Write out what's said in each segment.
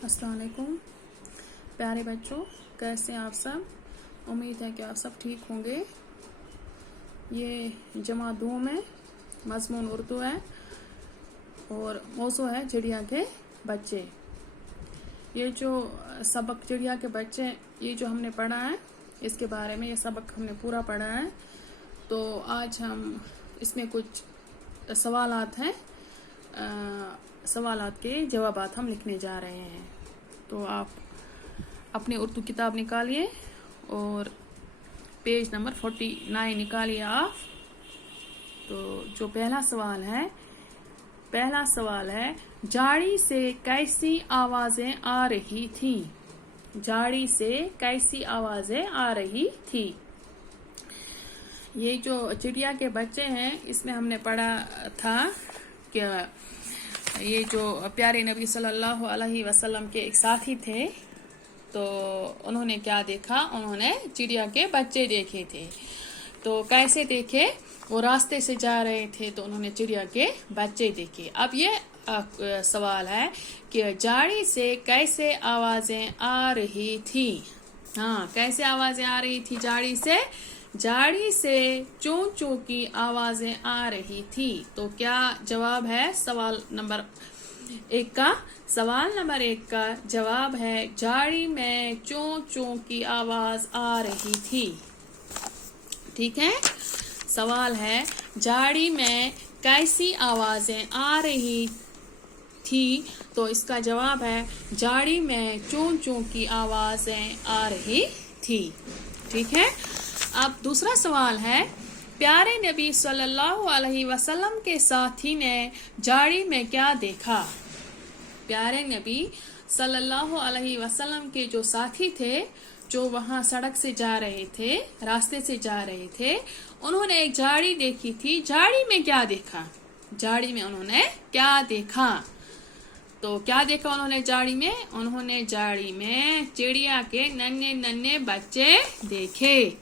अस्सलाम वालेकुम प्यारे बच्चों, कैसे हैं आप सब। उम्मीद है कि आप सब ठीक होंगे। ये जमा दो में मज़मून उर्दू है और मौजू है चिड़िया के बच्चे। ये जो सबक चिड़िया के बच्चे ये जो हमने पढ़ा है, इसके बारे में ये सबक हमने पूरा पढ़ा है। तो आज हम इसमें कुछ सवालात हैं, सवालात के जवाबात हम लिखने जा रहे हैं। तो आप अपनी उर्दू किताब निकालिए और पेज नंबर 49 निकालिए आप। तो जो पहला सवाल है झाड़ी से कैसी आवाजें आ रही थी। झाड़ी से कैसी आवाजें आ रही थी। ये जो चिड़िया के बच्चे हैं, इसमें हमने पढ़ा था कि ये जो प्यारे नबी सल्लल्लाहु अलैहि वसल्लम के एक साथी थे, तो उन्होंने क्या देखा, उन्होंने चिड़िया के बच्चे देखे थे। तो कैसे देखे, वो रास्ते से जा रहे थे तो उन्होंने चिड़िया के बच्चे देखे। अब ये सवाल है कि झाड़ी से कैसे आवाजें आ रही थी। हाँ, कैसे आवाजें आ रही थी झाड़ी से। झाड़ी से चों चों की आवाजें आ रही थी। तो क्या जवाब है सवाल नंबर 1 का। सवाल नंबर 1 का जवाब है झाड़ी में चों चों की आवाज आ रही थी। ठीक है, सवाल है झाड़ी में कैसी आवाजें आ रही थी। तो इसका जवाब है झाड़ी में चों चों की आवाजें आ रही थी। ठीक है। अब दूसरा सवाल है प्यारे नबी सल्लल्लाहु अलैहि वसल्लम के साथी ने झाड़ी में क्या देखा। प्यारे नबी सल्लल्लाहु अलैहि वसल्लम के जो साथी थे, जो वहां सड़क से जा रहे थे, रास्ते से जा रहे थे, उन्होंने एक झाड़ी देखी थी। झाड़ी में क्या देखा, झाड़ी में उन्होंने क्या देखा। तो क्या देखा उन्होंने झाड़ी में, उन्होंने झाड़ी में चिड़िया के नन्हे नन्हे बच्चे देखे।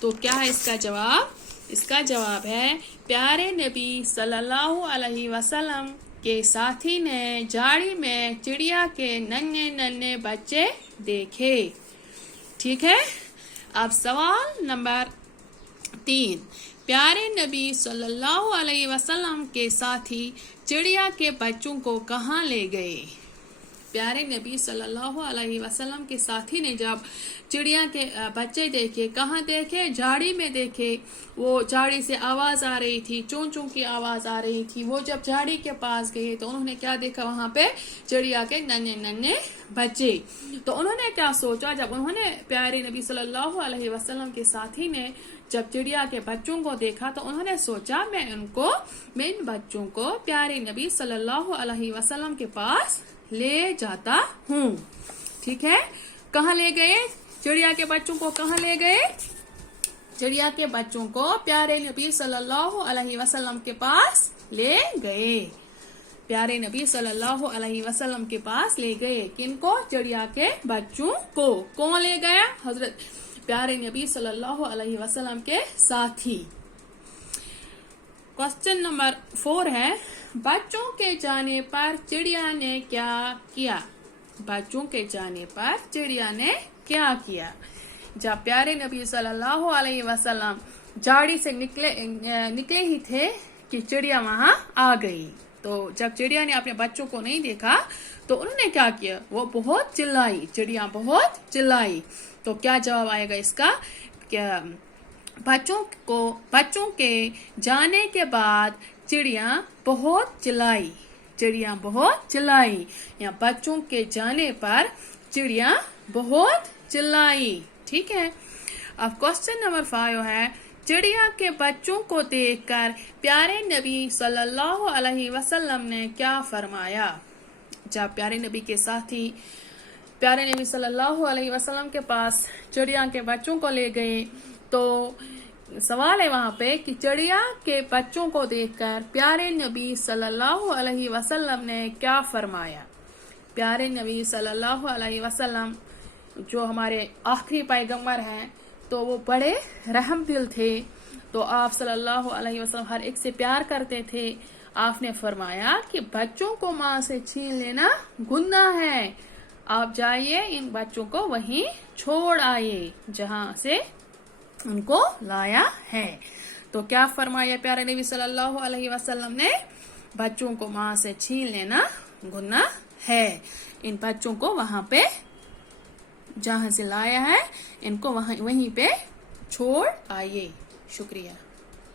तो क्या है इसका जवाब। इसका जवाब है प्यारे नबी सल्लल्लाहु अलैहि वसल्लम के साथी ने झाड़ी में चिड़िया के नन्हे नन्हे बच्चे देखे। ठीक है। अब सवाल नंबर 3, प्यारे नबी सल्लल्लाहु अलैहि वसल्लम के साथी चिड़िया के बच्चों को कहाँ ले गए। प्यारे नबी सल्लल्लाहु अलैहि वसल्लम के साथी ने जब चिड़िया के बच्चे देखे, कहाँ देखे, झाड़ी में देखे। वो झाड़ी से आवाज आ रही थी, चों चों की आवाज आ रही थी। वो जब झाड़ी के पास गए तो उन्होंने क्या देखा, वहां पे चिड़िया के नन्हे नन्हे बच्चे। तो उन्होंने क्या सोचा, जब उन्होंने प्यारे नबी सल्लल्लाहु अलैहि वसल्लम के साथी ने जब चिड़िया के बच्चों को देखा, तो उन्होंने सोचा मैं इन बच्चों को प्यारे नबी सल्लल्लाहु अलैहि वसल्लम के पास ले जाता हूँ। ठीक है। कहाँ ले गए, चिड़िया के बच्चों को कहाँ ले गए। चिड़िया के बच्चों को प्यारे नबी सल्लल्लाहु अलैहि वसल्लम के पास ले गए। प्यारे नबी सल्लल्लाहु अलैहि वसल्लम के पास ले गए। किनको, चिड़िया के बच्चों को। कौन ले गया, हजरत प्यारे नबी सल्लल्लाहु अलैहि वसल्लम के साथी। क्वेश्चन नंबर 4 है बच्चों के जाने पर चिड़िया ने क्या किया। बच्चों के जाने पर चिड़िया ने क्या किया। जब प्यारे नबी सल्लल्लाहु अलैहि वसल्लम झाड़ी से निकले ही थे कि चिड़िया वहां आ गई। तो जब चिड़िया ने अपने बच्चों को नहीं देखा तो उन्होंने क्या किया, वो बहुत चिल्लाई, चिड़िया बहुत चिल्लाई। तो क्या जवाब आएगा इसका। क्या बच्चों के जाने के बाद चिड़िया बहुत चिल्लाई। चिड़िया बहुत चिल्लाई, या बच्चों के जाने पर चिड़िया बहुत चिल्लाई। ठीक है। अब क्वेश्चन नंबर 5 है चिड़िया के बच्चों को देखकर प्यारे नबी सल्लल्लाहु अलैहि वसल्लम ने क्या फरमाया। जब प्यारे नबी के साथी प्यारे नबी सल्लल्लाहु अलैहि वसल्लम के पास चिड़िया के बच्चों को ले गए, तो सवाल है वहां पे कि चिड़िया के बच्चों को देखकर प्यारे नबी सल्लल्लाहु अलैहि वसल्लम ने क्या फरमाया। प्यारे नबी सल्लल्लाहु अलैहि वसल्लम जो हमारे आखिरी पैगंबर हैं, तो वो बड़े रहम दिल थे। तो आप सल्लल्लाहु अलैहि वसल्लम हर एक से प्यार करते थे। आपने फरमाया कि बच्चों को माँ से छीन लेना गुनाह है। آپ جائیے ان بچوں کو وہیں چھوڑ آئیے جہاں سے ان کو لایا ہے. تو کیا فرمایا پیارے نبی صلی اللہ علیہ وسلم نے؟ بچوں کو ماں سے چھین لینا گناہ ہے. ان بچوں کو وہاں پہ جہاں سے لایا ہے ان کو وہیں پہ چھوڑ آئیے. شکریہ.